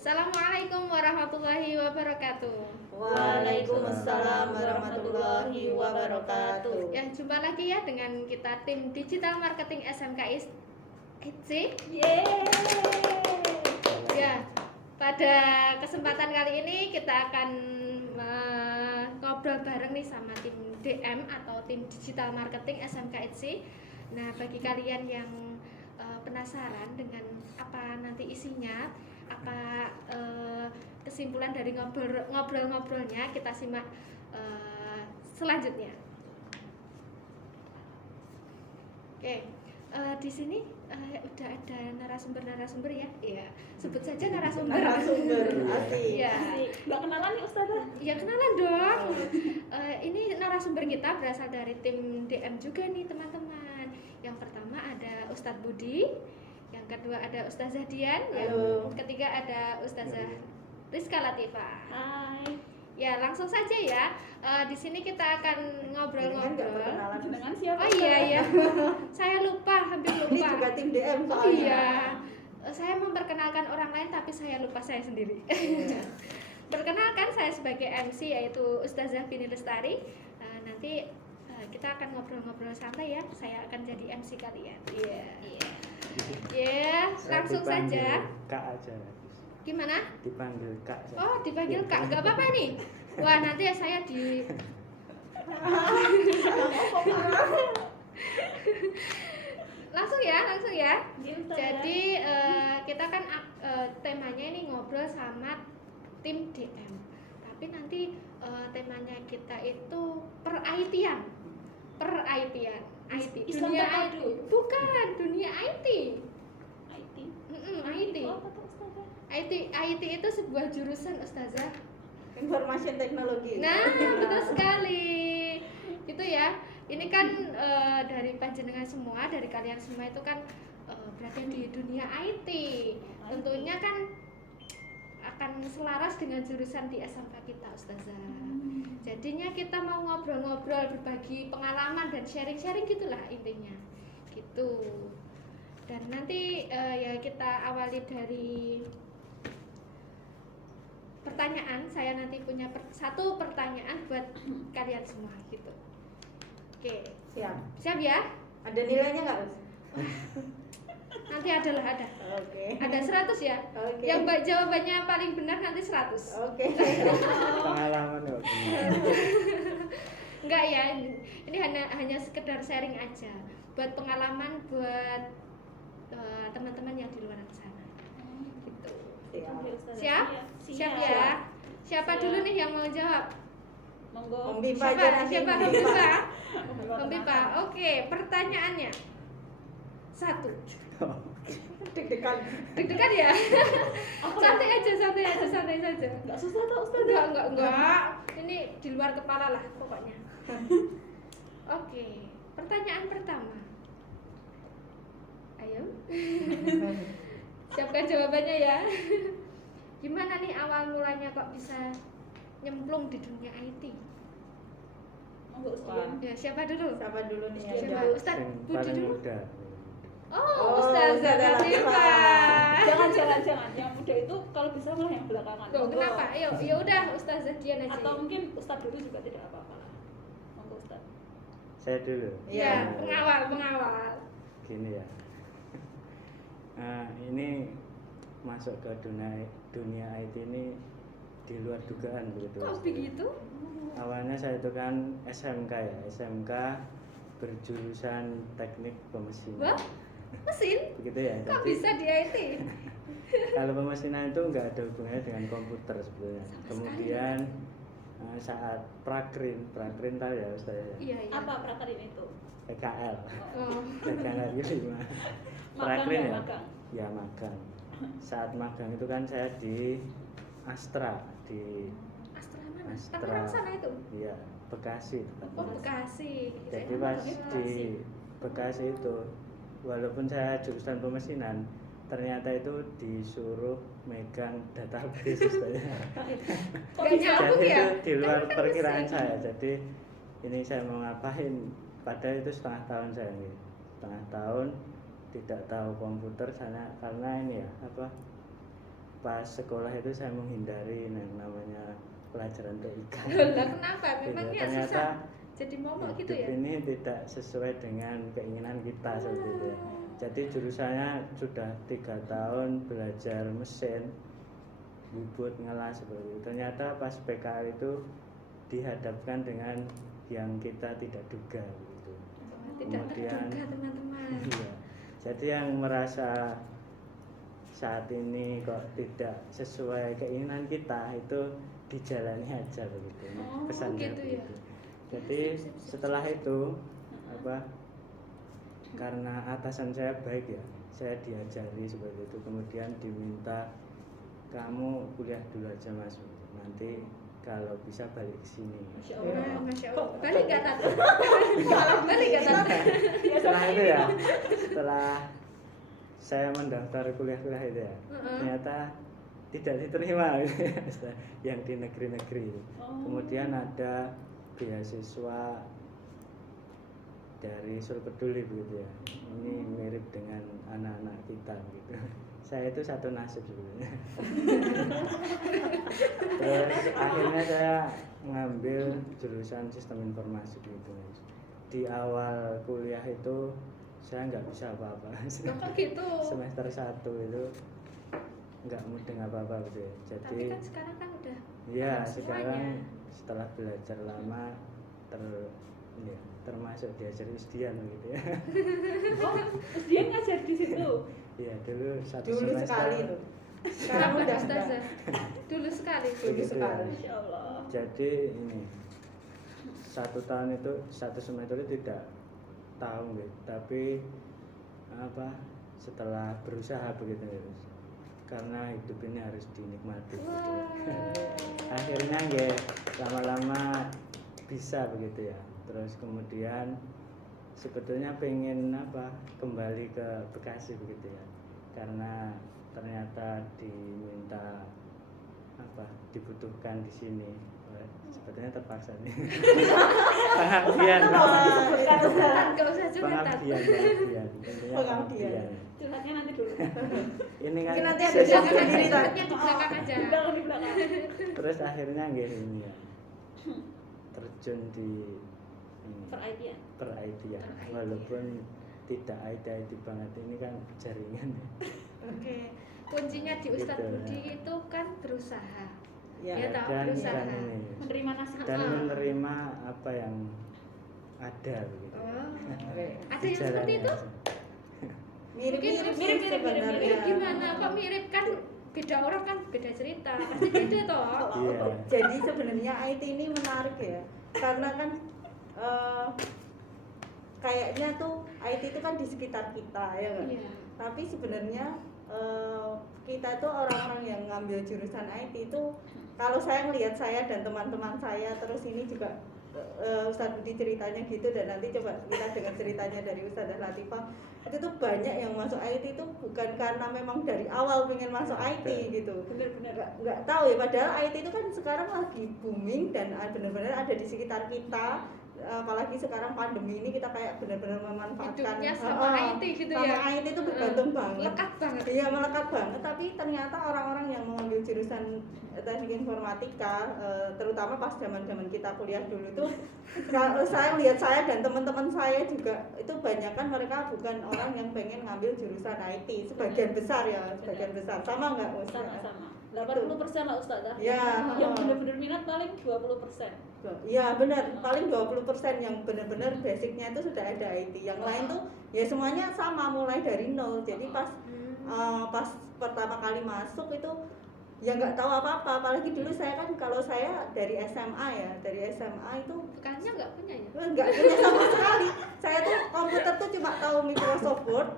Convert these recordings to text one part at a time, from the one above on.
Assalamualaikum warahmatullahi wabarakatuh. Waalaikumsalam warahmatullahi wabarakatuh. Ya, jumpa lagi ya dengan kita tim Digital Marketing SMK ITC. Yeay. Ya, pada kesempatan kali ini kita akan ngobrol bareng nih sama tim DM atau tim Digital Marketing SMK ITC. Nah, bagi kalian yang penasaran dengan apa nanti isinya, apa kesimpulan dari ngobrol-ngobrolnya, kita simak selanjutnya. Oke, di sini udah ada narasumber ya. Iya, sebut saja narasumber. Asik. Iya. Nggak kenalan nih Ustazah? Ya kenalan dong. Ini narasumber kita berasal dari tim DM juga nih teman-teman. Yang pertama ada Ustadz Budi, yang kedua ada Ustazah Dian, yang ketiga ada Ustazah Rizka Latifah. Hai. Ya langsung saja ya. Di sini kita akan ngobrol-ngobrol. Dengan siapa? Oh iya. Saya lupa, hampir lupa. Ini juga tim DM Oh soalnya. iya. Saya memperkenalkan orang lain tapi saya lupa saya sendiri. Perkenalkan, saya sebagai MC yaitu Ustazah Bini Lestari. Nanti kita akan ngobrol-ngobrol santai ya. Saya akan jadi MC kalian. Iya. Langsung saja. Kak aja. Gimana? Dipanggil Kak. Oh, dipanggil Kak. Enggak apa-apa nih. Wah, nanti ya saya di langsung ya. Jadi kita kan temanya ini ngobrol sama tim DM. Tapi nanti temanya kita itu per-IT-an. IT. Dunia IT. Bukan, dunia IT. IT. IT. Apa tuh Ustazah? IT itu sebuah jurusan Ustazah. Information Technology. Nah, betul sekali. Gitu ya. Ini kan dari panjenengan semua, dari kalian semua itu kan berada di dunia IT. Tentunya kan akan selaras dengan jurusan di SMK kita, Ustazah. Jadinya kita mau ngobrol-ngobrol, berbagi pengalaman dan sharing-sharing gitulah intinya. Gitu. Dan nanti ya kita awali dari pertanyaan. Saya nanti punya satu pertanyaan buat kalian semua gitu. Oke. Siap ya? Ada nilainya nggak, Us? Nanti ada. Oke. Ada 100 ya? Oke. Yang jawabannya paling benar nanti 100. Oke. Pengalaman ya. Enggak ya. Ini hanya sekedar sharing aja. Buat pengalaman buat teman-teman yang di luar sana. Gitu. Siap? Siap ya? Siapa dulu nih yang mau jawab? Monggo. Siapa? Om Bipa. Oke, pertanyaannya. 1. Deg-degan ya? Santai saja. Nggak susah tuh Ustazah. Enggak. Ini di luar kepala lah pokoknya. Oke, pertanyaan pertama. Ayo. Siapkan jawabannya ya. Gimana nih awal mulanya kok bisa nyemplung di dunia IT? Monggo Ustazah. Ya, siapa dulu? Siapa dulu nih? Siapa? Ada. Ustaz Yang Budi paling dulu. muda. Oh, Ustazah Latifah. Jangan. Yang muda itu kalau bisa malah yang belakangan. Loh, kenapa? Ya udah Ustazah Dian aja. Atau mungkin Ustaz dulu juga tidak apa-apa lah. Monggo Ustaz. Saya dulu. Ya, pengawal. Gini ya. Ini masuk ke dunia IT ini di luar dugaan begitu. Kok begitu? Awalnya saya itu kan SMK ya, SMK berjurusan teknik pemesinan. Wah, mesin? Begitu ya. Kok Jadi, bisa di IT? kalau pemesinan itu nggak ada hubungannya dengan komputer sebetulnya. Kemudian saat prakrin tahu ya saya. Iya. Apa prakarya itu? PKL. Oh. PKL lima. Magang Prakrin ya, ya? magang. Ya magang. Saat magang itu kan saya di Astra di Astra mana? Astra. Tangerang sana itu? Iya, Bekasi tepatnya. Oh, Bekasi. Jadi pas di Bekasi itu, walaupun saya jurusan pemesinan, ternyata itu disuruh megang database saya. Gak nyambung Jadi ya? itu di luar Kan perkiraan mesin. saya. Jadi ini saya mau ngapain? Padahal itu setengah tahun saya nih. Setengah tahun tidak tahu komputer karena ini ya pas sekolah itu saya menghindari yang namanya pelajaran TIK. Lah kenapa? Gitu. Memangnya Ternyata susah jadi momok gitu hidup ya? ini tidak sesuai dengan keinginan kita seperti itu ya. Jadi jurusannya sudah 3 tahun belajar mesin, bubut ngelas seperti itu. Ternyata pas PKL itu dihadapkan dengan yang kita tidak duga gitu. Tidak Kemudian terduga teman-teman. iya. Jadi yang merasa saat ini kok tidak sesuai keinginan kita itu dijalani aja begitu. Oh, Pesan saya gitu ya. begitu. Jadi setelah itu apa? Karena atasan saya baik ya, saya diajari seperti itu. Kemudian diminta kamu kuliah dulu aja Mas. Nanti kalau bisa balik ke sini. Masya Wah, Allah. Masya Allah. Balik nggak tante? Balik nggak tante? Setelah itu ya, setelah saya mendaftar kuliah-kuliah itu ya, ternyata tidak diterima yang di negeri-negeri. Kemudian ada beasiswa dari Surpeduli begitu ya. Ini mirip dengan anak-anak kita gitu. Saya itu satu nasib sebenarnya. Terus akhirnya saya ngambil jurusan sistem informasi gitu. Di awal kuliah itu saya nggak bisa apa-apa. Kok gitu? Semester 1 itu nggak mudeng apa-apa gitu ya. Tapi Jadi kan sekarang kan udah ya paham sekarang semuanya. setelah belajar lama ya, termasuk diajar Usdian gitu ya. Oh, terus dia ngajar di situ. Iya dulu satu Dulu semester. sekali tuh. Sekarang Kenapa udah Ustazah? Dulu sekali. Dulu Begitu ya. sekali. Masya Allah. Jadi ini 1 tahun itu 1 semester itu tidak tahu gitu. Tapi apa setelah berusaha begitu ya. Karena hidup ini harus dinikmati gitu. Wah. Akhirnya ya lama-lama bisa begitu ya. Terus kemudian sebetulnya pengen apa kembali ke Bekasi begitu ya. Karena ternyata diminta apa dibutuhkan di sini. Sebetulnya terpaksa nih. Pengabdian. Nggak usah curhat. Pengabdian. Intinya Pengabdian. Curhatnya nanti dulu. Ini kan Mungkin nanti ada sesi- jangan sendiri, tak? Curhatnya di belakang aja. Di belakang, di belakang. terus akhirnya nggak ini ya terjun di ini, Per-IT-an. per-IT-an. Walaupun tidak IT banget ini kan jaringan ya. Oke. Kuncinya di Ustadz Gitu, Budi ya. itu kan berusaha. Ya. Ya, tahu dan berusaha. ini Menerima nasib. dan Ah. menerima apa yang ada begitu. Oh. Oke. Ada yang seperti itu? Mirip-mirip sih Mirip-mirip, sebenarnya. Mirip gimana? Kok mirip kan beda orang kan beda cerita. Pasti beda toh. Iya. Jadi sebenarnya IT ini menarik ya, karena kan kayaknya tuh IT itu kan di sekitar kita ya kan. Iya. Tapi sebenarnya kita tuh orang-orang yang ngambil jurusan IT itu, kalau saya ngelihat saya dan teman-teman saya, terus ini juga Ustadz Budi ceritanya gitu, dan nanti coba kita dengar ceritanya dari Ustadzah Latifah, itu tuh banyak yang masuk IT itu bukan karena memang dari awal pengen masuk IT gitu. Bener-bener. Nggak tahu ya, padahal IT itu kan sekarang lagi booming dan benar-benar ada di sekitar kita. Apalagi sekarang pandemi ini kita kayak benar-benar memanfaatkan Hidupnya sama IT gitu sama ya. IT itu bergantung banget. Lekat banget. Iya, melekat banget. Tapi ternyata orang-orang yang mengambil jurusan teknik informatika, terutama pas zaman-zaman kita kuliah dulu itu, kalau saya lihat saya dan teman-teman saya juga itu banyak kan mereka bukan orang yang pengen ngambil jurusan IT. Sebagian besar ya, sebagian besar. Sama nggak Ustaz? Sama-sama. 80% lah Ustazah. Ya. Yang bener-bener minat paling 20%. Iya benar, paling 20% yang benar-benar basicnya itu sudah ada IT. Yang lain tuh ya semuanya sama, mulai dari nol. Jadi pas pertama kali masuk itu ya nggak tahu apa-apa. Apalagi dulu saya kan, kalau saya dari SMA ya, dari SMA itu Bukannya nggak punya ya? nggak punya sama sekali. Saya tuh komputer tuh cuma tahu Microsoft Word,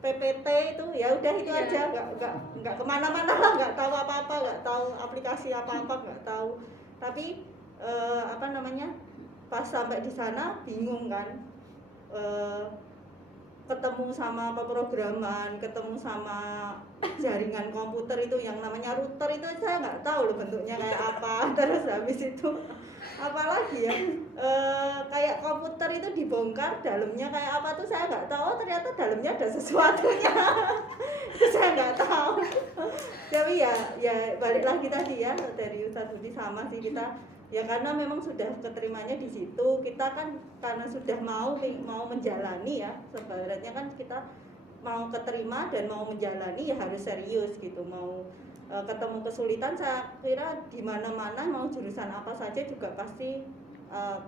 PPT itu ya udah itu Iya. aja, nggak kemana-mana lah, nggak tahu apa-apa, nggak tahu aplikasi apa-apa, nggak tahu. Tapi apa namanya, pas sampai di sana bingung kan, ketemu sama pemrograman, ketemu sama jaringan komputer itu yang namanya router itu saya nggak tahu loh bentuknya kayak apa. Terus habis itu apalagi ya kayak komputer itu dibongkar dalamnya kayak apa tuh saya nggak tahu, ternyata dalamnya ada sesuatunya. Itu saya nggak tahu. Tapi ya balik lagi tadi ya dari Ustadz Budi sama sih kita ya karena memang sudah keterimanya di situ, kita kan karena sudah mau menjalani ya sebenarnya kan kita mau keterima dan mau menjalani ya harus serius gitu. Mau ketemu kesulitan saya kira di mana-mana mau jurusan apa saja juga pasti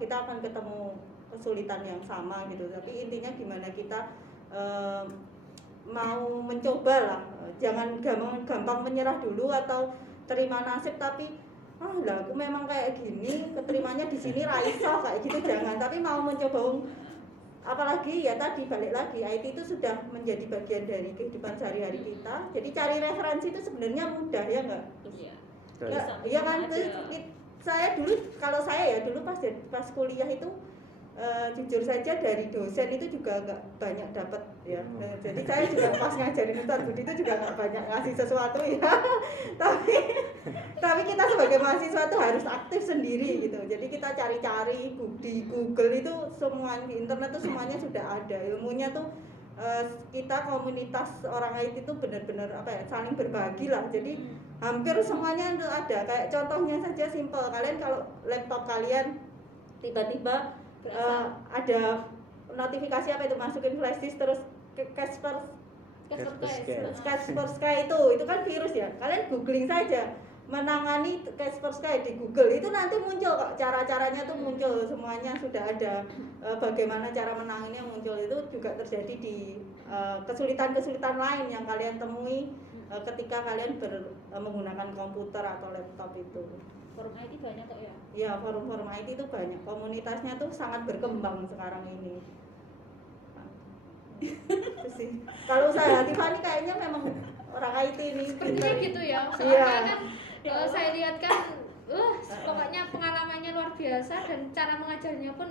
kita akan ketemu kesulitan yang sama gitu. Tapi intinya gimana kita mau mencoba lah, jangan gampang menyerah dulu atau terima nasib tapi lah aku memang kayak gini, keterimanya di sini raiso kayak gitu jangan, tapi mau mencoba. Apalagi ya tadi balik lagi IT itu sudah menjadi bagian dari kehidupan sehari-hari kita. Jadi cari referensi itu sebenarnya mudah ya enggak? Iya. Ya kan saya dulu kalau saya ya dulu pas kuliah itu jujur saja dari dosen itu juga nggak banyak dapat ya. Jadi saya juga pas ngajarin Ustadz Budi itu juga nggak banyak ngasih sesuatu ya. tapi kita sebagai mahasiswa itu harus aktif sendiri gitu. Jadi kita cari-cari di Google itu semua di internet tuh semuanya sudah ada ilmunya tuh. Kita komunitas orang IT itu benar-benar saling berbagi lah. Jadi hampir semuanya itu ada. Kayak contohnya saja simple, kalian kalau laptop kalian tiba-tiba ada notifikasi itu masukin flash disk terus Kaspersky itu kan virus ya. Kalian googling saja menangani Kaspersky di Google itu nanti muncul kok cara-caranya tuh muncul semuanya sudah ada. Bagaimana cara menanganinya muncul itu juga terjadi di kesulitan-kesulitan lain yang kalian temui ketika kalian menggunakan komputer atau laptop itu. Forum IT banyak kok ya? Ya, forum-forum IT itu banyak. Komunitasnya tuh sangat berkembang sekarang ini. Itu sih. Kalau saya Tiffany kayaknya memang orang IT ini. Sepertinya gitu ya. Iya. Soalnya kan saya lihat kan pokoknya pengalamannya luar biasa dan cara mengajarnya pun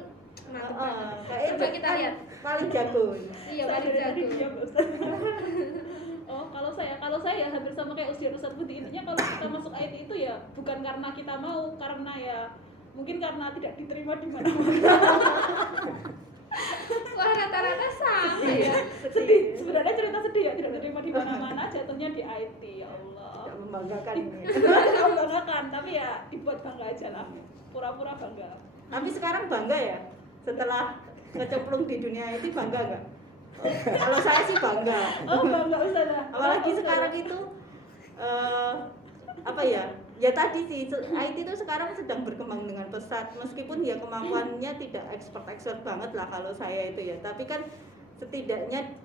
mantap banget. Coba kita lihat. Paling jago. Iya, paling jago. Oh, kalau saya ya hampir sama kayak Ustadz Budi. Intinya kalau kita masuk IT itu ya bukan karena kita mau, karena ya mungkin karena tidak diterima di mana-mana. Wah, rata-rata sama ya. Sedih, sebenarnya cerita sedih ya, tidak diterima di mana-mana, jatuhnya di IT. Ya Allah. Tidak membanggakan ini. Tidak membanggakan, tapi ya dibuat bangga aja lah. Pura-pura bangga. Tapi sekarang bangga ya? Setelah kecemplung di dunia IT bangga nggak? Kalau saya sih bangga. Oh, bangga Ustazah. Apalagi sekarang itu ya tadi sih IT itu sekarang sedang berkembang dengan pesat, meskipun ya kemampuannya tidak expert banget lah kalau saya itu ya, tapi kan setidaknya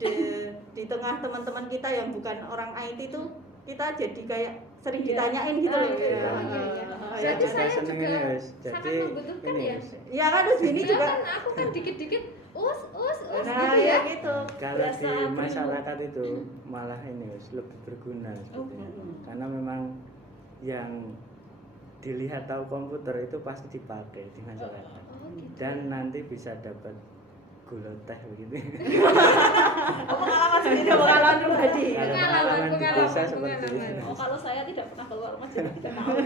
di tengah teman-teman kita yang bukan orang IT itu kita jadi kayak sering ditanyain gitu loh. Jadi saya seneng juga ini, Wes. sangat Jadi membutuhkan ini, ya. Wes. Ya kan terus ini Ya juga kan aku kan dikit-dikit nah gitu ya ya. gitu. Kalau Biasa di primo. masyarakat itu malah ini Wes, lebih berguna sebetulnya. Karena memang yang dilihat tahu komputer itu pasti dipakai di masyarakat. Oh, gitu. Dan nanti bisa dapat gula teh begitu. Pengalaman sendiri, pengalaman pribadi. Kalau pengalaman di desa seperti itu. Oh, kalau saya tidak pernah keluar rumah, jadi tidak tahu.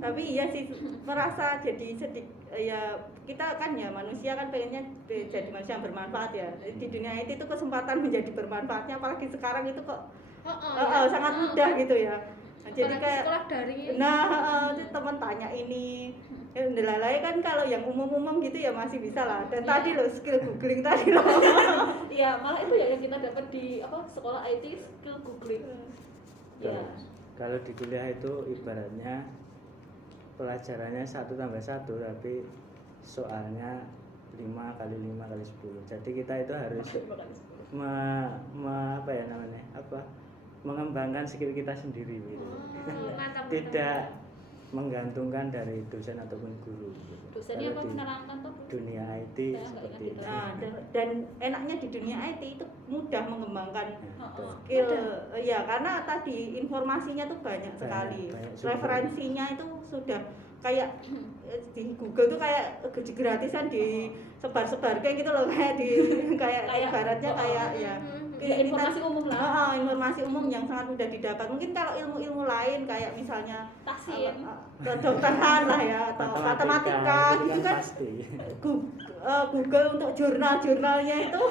Tapi iya sih merasa jadi sedikit ya, kita kan ya manusia kan pengennya jadi manusia yang bermanfaat ya. Di dunia itu kesempatan menjadi bermanfaatnya apalagi sekarang itu kok sangat mudah gitu ya. Nah, jadi Apalagi kayak sekolah daring ini. teman tanya ini ndelalai kan kalau yang umum-umum gitu ya masih bisa lah. Dan tadi loh skill googling tadi loh. Iya, malah itu ya yang kita dapat di sekolah IT, skill googling. Ya. Terus, kalau di kuliah itu ibaratnya pelajarannya 1+1 tapi soalnya 5x5x10. Jadi kita itu harus mengembangkan skill kita sendiri gitu. Mantap. Tidak menggantungkan dari dosen ataupun guru gitu. Dosennya apa Kalau di menerangkan tuh? dunia IT Saya nggak seperti ingat itu. itu. Nah, dan enaknya di dunia IT itu mudah mengembangkan Nah, betul. skill ya, karena tadi informasinya tuh banyak sekali. banyak sumber. Referensinya itu sudah kayak di Google tuh kayak gratisan di sebar-sebar kayak gitu loh, kayak kayak ibaratnya kayak ya Ya, informasi umum lah. informasi umum yang sangat mudah didapat. Mungkin kalau ilmu-ilmu lain kayak misalnya Tasin. kedokteran lah ya, atau matematika itu gitu kan, pasti. Google untuk jurnalnya itu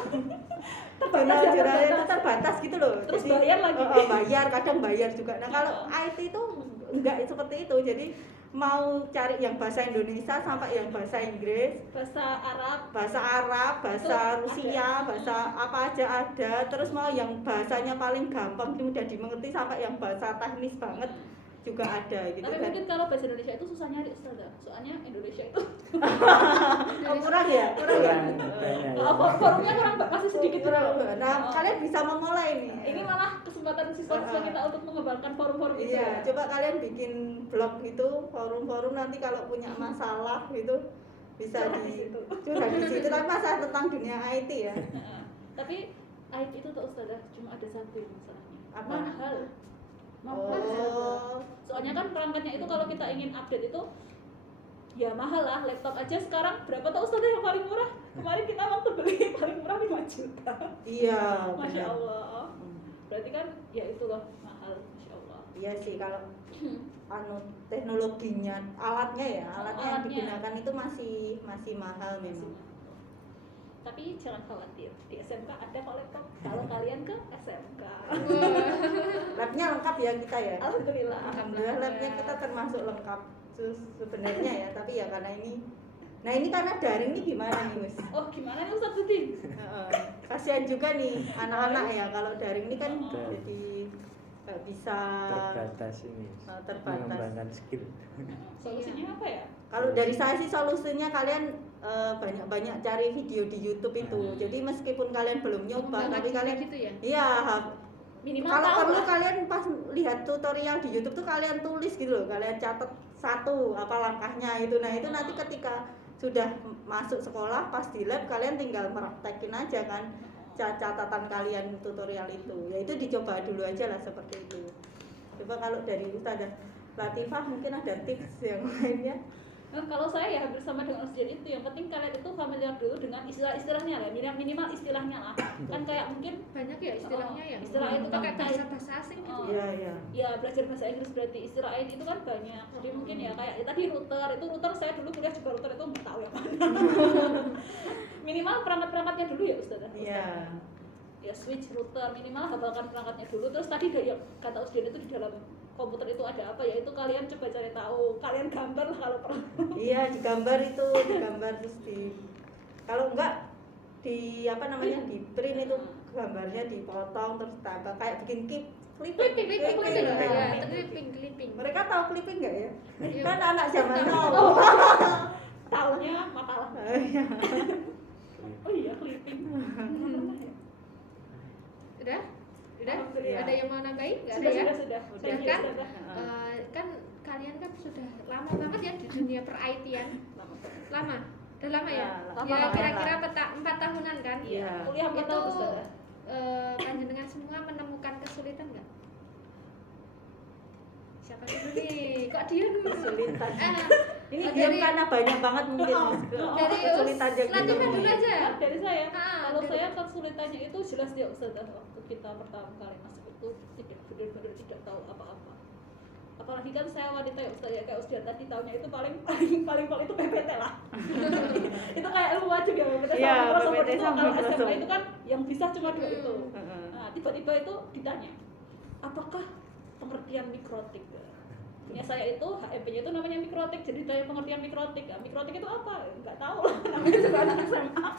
jurnalnya itu terbatas gitu loh. Terus Jadi, bayar lagi. bayar, kadang bayar juga. Nah kalau IT itu enggak seperti itu. Jadi mau cari yang bahasa Indonesia sampai yang bahasa Inggris, Bahasa Arab. bahasa Rusia, bahasa apa aja ada. Terus mau yang bahasanya paling gampang mudah dimengerti sampai yang bahasa teknis banget juga ada gitu. Tapi mungkin kalau bahasa Indonesia itu susah nyari Ustazah. Soalnya Indonesia itu Kurang ya? Kurang banyak ya. forumnya kurang masih sedikit Kurang. gitu. Nah, kalian bisa memulai nih. Ini malah kesempatan siswa-siswa kita untuk mengembangkan forum-forum itu. Iya, coba kalian bikin blog gitu, forum-forum, nanti kalau punya masalah gitu bisa Curhat di situ. curhat di situ. Tapi masalah tentang dunia IT ya. Tapi IT itu tuh Ustazah cuma ada satu masalahnya. Apa? Mahal. Oh, Soalnya kan perangkatnya itu kalau kita ingin update itu ya mahal lah. Laptop aja sekarang berapa tuh Ustazah yang paling murah? Kemarin kita waktu beli paling murah 5 juta. iya. Masya benar. Allah. Berarti kan ya itu loh mahal. Masya Allah. Iya sih, kalau teknologinya, alatnya ya, alatnya yang Alatnya. digunakan itu masih mahal memang. Tapi jangan khawatir, di SMK ada kok laptop. Kalau kalian ke SMK, Labnya lengkap ya kita ya. alhamdulillah. Alhamdulillah labnya kita termasuk lengkap sebenarnya ya, tapi ya karena ini, nah ini karena daring nih gimana nih Mus? Oh gimana nih Ustadz Budin? Kasihan juga nih anak-anak ya, kalau daring ini kan Betul. jadi nggak bisa Terbatas ini. terbatas. Mengembangkan skill. Solusinya apa ya? Kalau dari saya sih solusinya kalian banyak-banyak cari video di YouTube itu. Jadi meskipun kalian belum nyoba, tapi kalian gitu ya. iya, Minimal kalau tahu perlu lah. kalian pas lihat tutorial di YouTube tuh kalian tulis gitu loh, kalian catat satu apa langkahnya itu. Nah itu nanti ketika sudah masuk sekolah pas di lab kalian tinggal meraktekin aja kan catatan kalian tutorial itu. Ya itu dicoba dulu aja lah seperti itu. Coba kalau dari Ustazah Latifah mungkin ada tips yang lainnya. Nah, kalau saya ya hampir sama dengan Ustadz itu, yang penting kalian itu familiar dulu dengan istilah-istilahnya lah, minimal istilahnya lah. Kan kayak mungkin Banyak ya istilahnya ya. Istilah itu kan pakai kayak bahasa asing gitu. Iya, iya. ya belajar bahasa Inggris berarti istilah IT itu kan banyak. Jadi mungkin ya kayak tadi router saya dulu kuliah juga router itu nggak tahu yang mana. Minimal perangkat-perangkatnya dulu ya Ustaz. Iya. Ya switch router minimal hafalkan perangkatnya dulu. Terus tadi ya kata Ustaz itu di dalam komputer itu ada apa, ya itu kalian coba cari tahu, kalian gambar lah kalau perlu. Iya, digambar terus kalau enggak di apa namanya di print itu gambarnya dipotong terus tambah kayak bikin clipping. Ya, clipping. Mereka tahu clipping enggak ya? Iya. Kan anak zaman now. Tahunya makalah. Iya. Oh iya clipping. Udah? Alhamdulillah. Ada yang mau nambahin? Enggak ada Sudah, ya? sudah. Sudah Thank you, kan? Ustazah. Kan kalian kan sudah lama banget ya di dunia per-IT-an. Lama? Udah lama ya? Lama, Ya lama. kira-kira 4 tahunan kan? Iya. Kuliah 4 tahun Itu Ustazah. panjenengan semua menemukan kesulitan nggak? Siapa dulu nih? Kok dia dulu? Kesulitan. Ini Oh, diam dari- karena banyak banget mungkin dari kesulitan yang Latifah ditemui. dulu aja. Dari saya, Ah, kalau dari- saya kesulitannya itu jelas dia Ustazah, waktu kita pertama kali masuk itu benar-benar tidak tahu apa-apa. Apalagi kan saya wanita ya Ustazah, kayak Ustazah tadi tahunya itu paling itu PPT lah. Itu kayak ilmu wajib ya PPT Iya, sama Microsoft PPT itu. sama Kalau Microsoft. SMA itu kan yang bisa cuma 2 itu. Heeh. Nah, tiba-tiba itu ditanya, apakah pengertian mikrotik? Ya saya itu HMP-nya itu namanya mikrotik, jadi saya pengertian mikrotik. Ya, mikrotik itu apa? Enggak tahu lah, namanya juga anak SMA.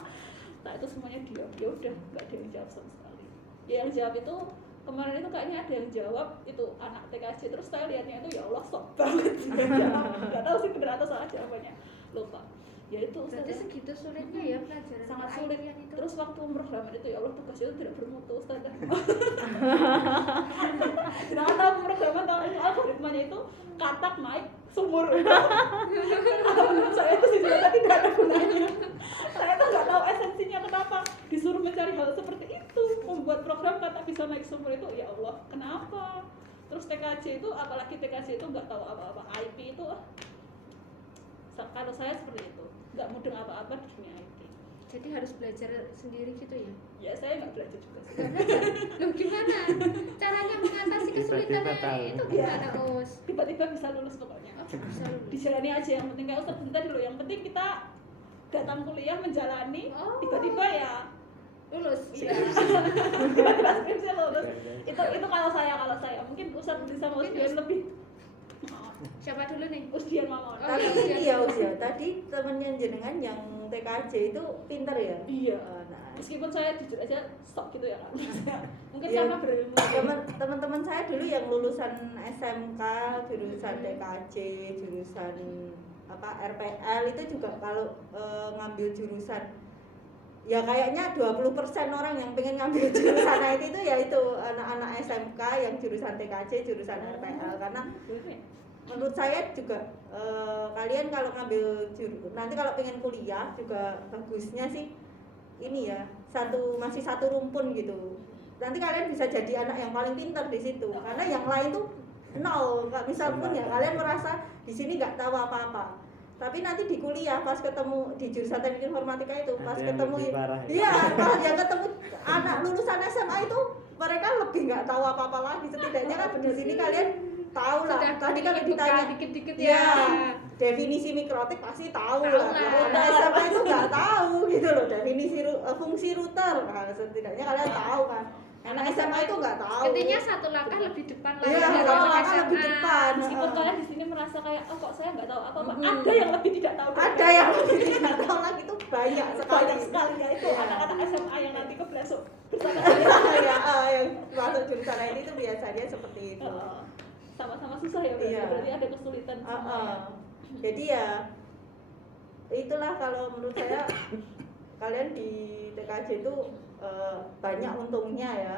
Nah itu semuanya diam, ya udah nggak ada yang jawab sama sekali. Ya, yang jawab itu kemarin itu kayaknya ada yang jawab itu anak TKJ, terus saya lihatnya itu ya Allah sok banget dia jawab. Nggak tahu sih benar atau salah jawabannya, lupa. Ya itu Berarti Ustazah, segitu sulitnya ya pelajaran sangat sulit. per-IT-an itu. Terus waktu pemrograman itu ya Allah tugasnya itu tidak bermutu Ustazah. Sedangkan tahu pemrograman tahu algoritmanya itu katak naik sumur. Kalau menurut saya itu sebenarnya tidak ada gunanya. Saya tuh nggak tahu esensinya kenapa disuruh mencari hal seperti itu, membuat program katak bisa naik sumur itu, ya Allah kenapa? Terus TKJ itu, apalagi TKJ itu nggak tahu apa-apa, IP itu kalau saya seperti itu, nggak mudeng apa-apa di dunia IT. Jadi harus belajar sendiri gitu ya? Ya saya nggak belajar juga sih. Nggak belajar? Loh gimana? Caranya mengatasi kesulitannya tahu. itu gimana, Us? Tiba-tiba bisa lulus pokoknya. Oh, bisa lulus. Dijalani aja, yang penting kayak Ustadz tadi loh, yang penting kita datang kuliah menjalani, Oh. tiba-tiba ya Lulus. iya. Tiba-tiba skripsi lulus. Itu kalau saya mungkin Ustadz bisa mau Mungkin Usdian lebih. Siapa dulu nih? Usdian mau. Oh, Tapi iya. ini ya usia tadi temennya jenengan yang TKJ itu pinter ya. Iya. Nah, Meskipun saya jujur aja sok gitu ya kan. Mungkin Iya. karena berilmu. teman-teman saya dulu yang lulusan SMK, jurusan TKJ, jurusan RPL itu juga kalau ngambil jurusan ya kayaknya 20% orang yang pengen ngambil jurusan IT itu ya itu anak-anak SMK yang jurusan TKJ, jurusan RPL, karena menurut saya juga kalian kalau ngambil nanti kalau pengen kuliah juga bagusnya sih ini ya masih satu rumpun gitu. Nanti kalian bisa jadi anak yang paling pintar di situ, karena yang lain tuh nol. Nggak bisa pun ya kalian merasa di sini nggak tahu apa-apa. Tapi nanti di kuliah pas ketemu di jurusan teknik informatika itu, pas Ada yang ketemu lebih parah ya? iya, pas yang ketemu anak lulusan SMA itu mereka lebih nggak tahu apa-apa lagi. Setidaknya kan di sini kalian tahu lah. Sudah Tadi kalau dibuka ditanya dikit-dikit ya, ya. definisi mikrotik pasti tahu Tahu lah. lah. Kalau anak SMA itu nggak tahu gitu loh, definisi fungsi router. Nah, setidaknya kalian tahu kan. Anak SMA itu nggak tahu. Intinya satu langkah lebih depan lah. Iya, dari satu orang langkah lebih SMA. depan. Meskipun kalian di sini merasa kayak oh kok saya nggak tahu apa-apa, ada yang lebih tidak tahu. Ada yang lebih tidak tahu lagi itu banyak sekali. banyak sekali ya itu Iya. anak-anak SMA yang nanti keblasuk bersama Ya, yang masuk jurusan lain itu biasanya seperti itu. sama-sama susah ya berarti, Iya. berarti ada kesulitan semua ya. Jadi ya itulah kalau menurut saya kalian di TKJ itu banyak untungnya ya.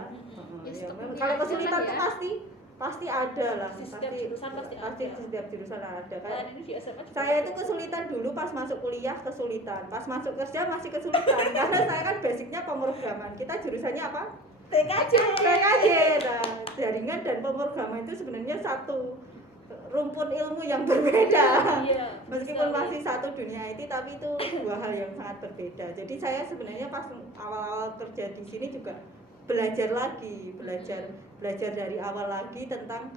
Ya, Ya, setiap memang kuliah kalau itu kesulitan lah tuh ya. pasti ada lah. Di setiap jurusan pasti ada. di setiap jurusan ada. Kayak Kalian ini di SMA juga saya itu kesulitan dulu pas masuk kuliah kesulitan, pas masuk kerja masih kesulitan karena saya kan basicnya pemrograman. Kita jurusannya apa? TKJ. Nah, jaringan dan pemrograman itu sebenarnya satu rumpun ilmu yang berbeda. iya Meskipun sekali. masih satu dunia IT, tapi itu dua hal yang sangat berbeda. Jadi saya sebenarnya pas awal-awal kerja di sini juga belajar lagi, belajar dari awal lagi tentang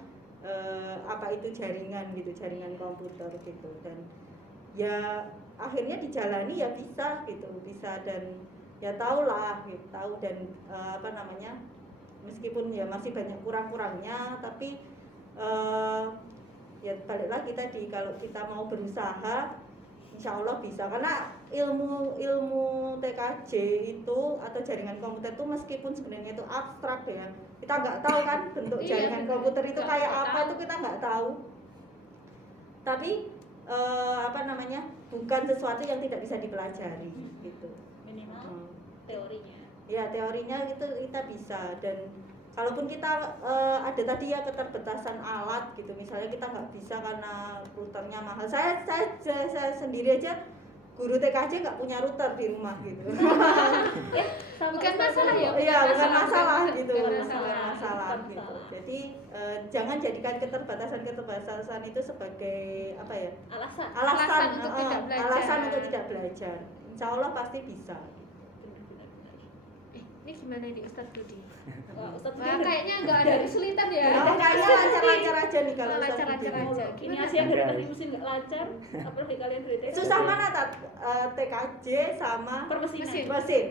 apa itu jaringan gitu, jaringan komputer gitu. Dan ya akhirnya dijalani ya bisa gitu, bisa dan ya tahu lah gitu, tahu dan meskipun ya masih banyak kurang-kurangnya, tapi ya balik lagi tadi kalau kita mau berusaha insya Allah bisa, karena ilmu TKJ itu atau jaringan komputer itu meskipun sebenarnya itu abstrak ya, kita nggak tahu kan bentuk Iya, jaringan bener. komputer itu Nggak kayak tahu. apa itu kita nggak tahu, tapi bukan sesuatu yang tidak bisa dipelajari gitu. minimal teorinya. Ya teorinya itu kita bisa, dan kalaupun kita ada tadi ya keterbatasan alat gitu, misalnya kita nggak bisa karena routernya mahal. Saya sendiri aja guru TKJ nggak punya router di rumah gitu. Bukan masalah ya? Iya bukan masalah gitu, Bukan bukan masalah. masalah gitu. Jadi jangan jadikan keterbatasan itu sebagai apa ya? Alasan. Alasan untuk tidak belajar. Alasan untuk tidak belajar. Insya Allah pasti bisa. Benar-benar. Ini gimana nih Ustadz Budi? Wah, Ustadz Wah, kayaknya nggak ada kesulitan ya. Ya, kayaknya lancar-lancar aja nih kalau Lancar-lancar Ustadz Budi. aja. Ini Asia dari teknik mesin nggak lancar, apalagi kalian dari teknik. Susah mana TKJ sama Permesinan. mesin?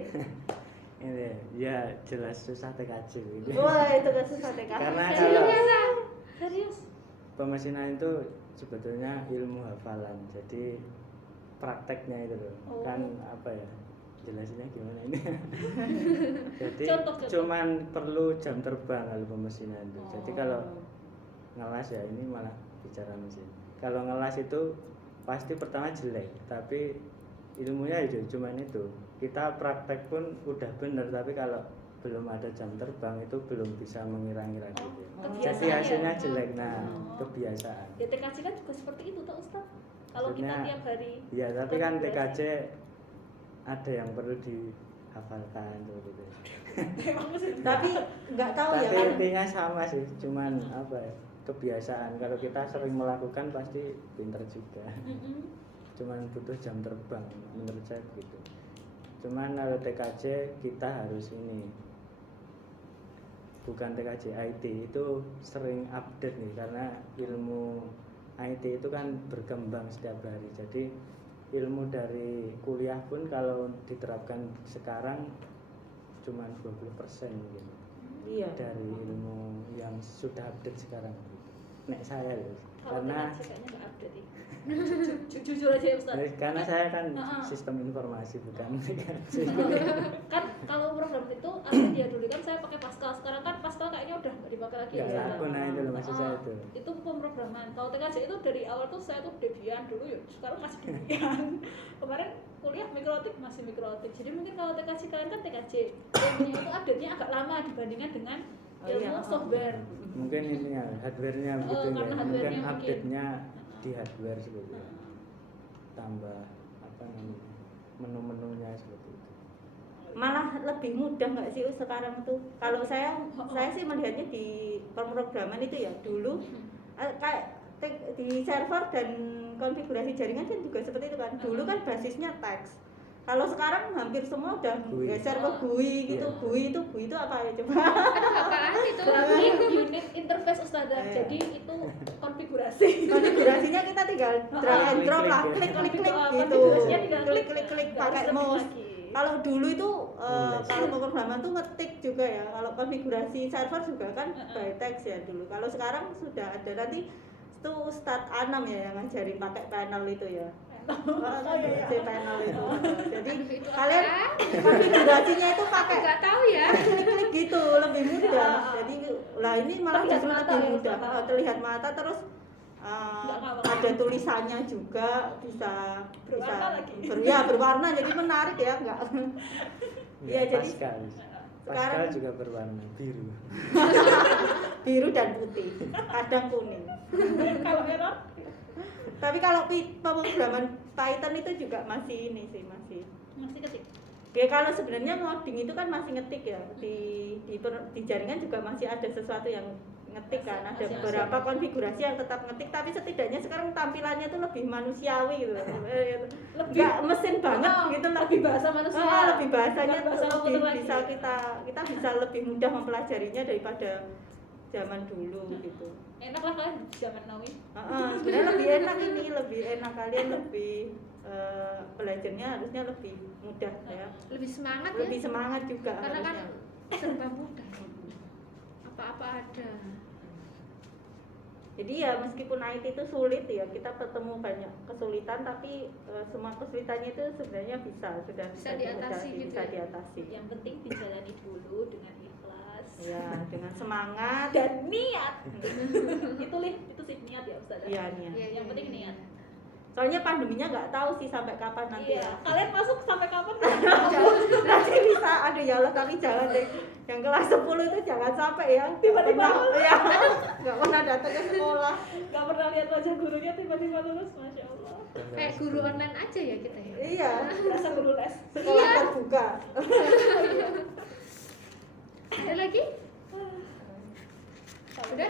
Ini ya jelas susah TKJ gitu. Wah itu kan susah TKJ. Karena Serius? kalau Serius? pemesinan itu sebetulnya ilmu hafalan, jadi prakteknya itu loh Oh. kan apa ya, jelasinnya gimana ini. Jadi Contoh. cuman perlu jam terbang kalau pemesinan itu. Jadi Oh. kalau ngelas ya ini malah bicara mesin, kalau ngelas itu pasti pertama jelek, tapi ilmunya itu cuman itu. Kita praktek pun udah bener, tapi kalau belum ada jam terbang itu belum bisa mengira-ngira gitu. jadi kebiasaan hasilnya ya. jelek. Nah, Oh. kebiasaan. Ya TKJ kan juga seperti itu toh Ustaz. Kalau kita Maksudnya, tiap hari Iya, tapi kan konfigurasi. TKJ ada yang perlu dihafalkan gitu. Emang mesti Tapi nggak tahu ya Tapi kan. intinya sama sih, cuman apa ya, kebiasaan. Kalau kita sering melakukan pasti pinter juga. Cuman butuh jam terbang, menurut saya begitu. Cuman kalau TKJ kita harus ini, bukan TKJ IT itu sering update nih, karena ilmu IT itu kan berkembang setiap hari. Jadi ilmu dari kuliah pun kalau diterapkan sekarang cuman 20% mungkin Iya. dari ilmu yang sudah update sekarang gitu. Nek saya loh, kalau karena TKJ kayaknya nggak update nih. Jujur aja ya Ustaz. karena saya kan Heeh. sistem informasi bukan TKJ. Kan kalau program itu ada dia dulu kan saya pakai Pascal, sekarang kan Pascal kayaknya udah nggak dipakai lagi Nggak ya. laku, nah itu loh maksud saya itu. Itu pemrograman. Kalau TKJ itu dari awal tuh saya tuh Debian dulu ya, sekarang masih Debian. Kemarin kuliah mikrotik masih mikrotik. Jadi mungkin kalau TKJ kalian kan TKJ, ilmunya itu update-nya agak lama dibandingkan dengan ilmu software. Mungkin ini ya hardware-nya begitu ya. karena Mungkin hardware-nya mungkin. update-nya di hardware seperti itu. Tambah apa namanya? Menu-menunya seperti itu. Malah lebih mudah nggak sih sekarang tuh? Kalau saya sih melihatnya di pemrograman itu ya dulu kayak di server dan konfigurasi jaringan kan juga seperti itu kan. Dulu kan basisnya teks. Kalau sekarang hampir semua udah GUI. geser ke GUI gitu. Iya. GUI itu apa ya coba? Aduh, apaan itu? Unit interface Ustazah. Iya. Jadi itu konfigurasi. Konfigurasinya kita tinggal drag and drop lah, Klik, klik gitu. Konfigurasinya tinggal Klik nggak pakai harus ketik mouse. lagi. Kalau dulu itu Nulis. kalau pemrograman tuh ngetik juga ya. Kalau konfigurasi server juga kan by text ya dulu. Kalau sekarang sudah ada nanti itu Ustadz Anam ya yang ngajarin pakai panel itu ya. Si panel itu. Jadi Aduh, itu kalian apa? konfigurasinya itu pakai Nggak tahu ya. klik-klik gitu lebih mudah. Jadi lah ini malah Terlihat justru mata lebih ya, mudah. Ustazah. Terlihat mata terus Nggak ngawang. ada tulisannya juga bisa Berwarna lagi. berwarna jadi menarik ya enggak. Iya, jadi Pascal. Pascal sekarang- juga berwarna biru. biru dan putih, kadang kuning. Kalau error Tapi kalau pemrograman Python itu juga masih ini sih masih ketik. ya kalau sebenarnya ngoding itu kan masih ngetik ya di jaringan juga masih ada sesuatu yang ngetik kan, ada Masih beberapa konfigurasi yang tetap ngetik tapi setidaknya sekarang tampilannya tuh lebih manusiawi gitu. Nggak mesin banget gitu lebih bahasa manusia. lebih bahasanya Nggak bahasa tuh komputer lebih lagi. bisa kita bisa lebih mudah mempelajarinya daripada zaman dulu gitu. Enak lah kan zaman now ini. Sebenarnya lebih enak kalian lebih belajarnya harusnya lebih mudah ya, Lebih semangat lebih ya. semangat juga Karena kan harusnya. serba mudah. Apa-apa ada. Jadi ya meskipun IT itu sulit ya, kita ketemu banyak kesulitan tapi semua kesulitannya itu sebenarnya sudah Bisa diatasi gitu bisa ya? diatasi. Yang penting dijalani dulu dengan ikhlas. Ya, dengan semangat. Dan niat. itu sih niat ya Ustaz. Iya, niat. Iya, Yang penting niat. Soalnya pandeminya nggak tahu sih sampai kapan nanti Iya. ya. Kalian masuk sampai kapan? Nanti bisa, aduh ya Allah tapi jangan deh. Yang kelas 10 itu jangan sampai ya. Tiba-tiba ya, nggak pernah datang ke sekolah. Gak pernah lihat wajah gurunya tiba-tiba lulus, masya Allah. Kayak guru online aja ya kita ya. Iya, Rasa guru les. sekolah terbuka. Ada lagi? Udah?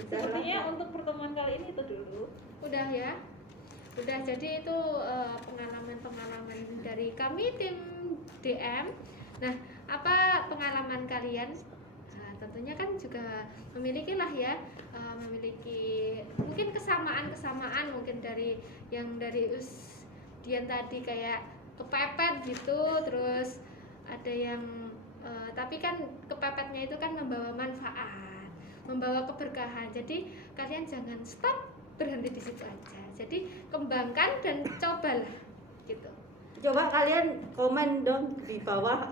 Sepertinya untuk pertemuan kali ini itu dulu. Udah ya. Udah, jadi itu pengalaman-pengalaman dari kami tim DM. Nah, apa pengalaman kalian? Nah, tentunya kan juga memiliki lah ya, memiliki mungkin kesamaan mungkin dari yang dari Dian tadi kayak kepepet gitu, terus ada yang tapi kan kepepetnya itu kan membawa manfaat, membawa keberkahan. Jadi kalian jangan stop berhenti di situ aja. Jadi kembangkan dan cobalah gitu. Coba kalian komen dong di bawah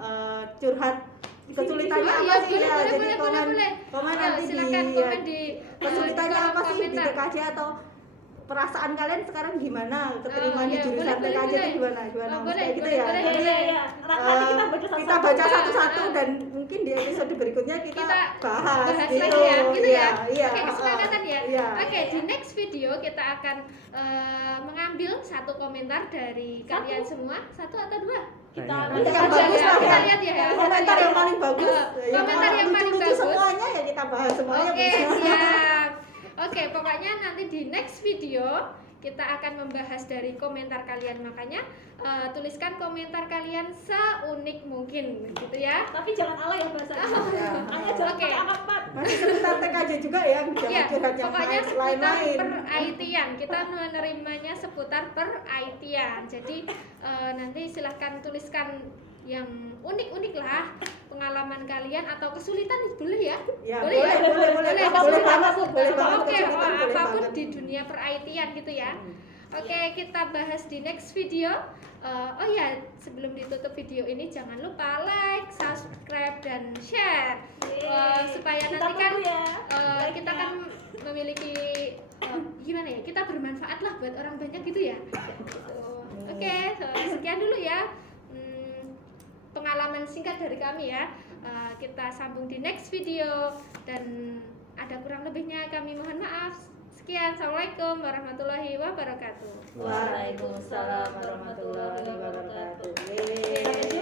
curhat kesulitannya Oh, apa iya, sih boleh, ya. boleh, Jadi boleh, komen boleh. komen Ayo, nanti silakan di komen di kesulitannya kolom apa sih di komentar. TKJ atau perasaan kalian sekarang gimana keterima di iya, jurusan boleh, TKJ itu boleh. gimana Oh, Maksudnya boleh, gitu boleh, ya. boleh. Iya, iya, iya. Nanti kita baca satu-satu. Kita baca Ya, satu-satu dan mungkin di episode berikutnya kita Kita bahas bahas gitu. lagi ya, gitu ya. iya. Oke, kesepakatan ya. Iya. Oke, di next video kita akan mengambil satu komentar dari kalian semua, satu atau dua? Kita Banyak. lihat Yang aja bagus ya. lah Kita ya. lihat ya. Komentar yang paling bagus. Komentar yang paling lucu-lucu bagus. semuanya ya kita bahas semuanya. Oke, bisa. siap. Oke, pokoknya nanti di next video kita akan membahas dari komentar kalian, makanya tuliskan komentar kalian seunik mungkin gitu ya. Tapi jangan alay ya bahasanya. Ya. Hanya jangan Oke. pakai angkat. Masih seputar tag aja juga ya, jangan Iya, curhat yang pokoknya seputar lain-lain. per-IT-an. Kita menerimanya seputar per-IT-an. Jadi nanti silahkan tuliskan yang unik-unik lah pengalaman kalian atau kesulitan boleh ya? Ya, Boleh ya? boleh Boleh, banget, boleh banget. Oke, kesulitan boleh apapun banget. di dunia per-IT-an gitu ya. Oke, kita bahas di next video. Oh ya, sebelum ditutup video ini jangan lupa like, subscribe dan share supaya Kita nanti kan tunggu ya. kita kan memiliki gimana ya? Kita bermanfaat lah buat orang banyak gitu ya. Gitu. Oke, sekian dulu ya. Pengalaman singkat dari kami ya. Kita sambung di next video dan ada kurang lebihnya kami mohon maaf. Sekian, assalamualaikum warahmatullahi wabarakatuh. Waalaikumsalam warahmatullahi wabarakatuh. Yeay.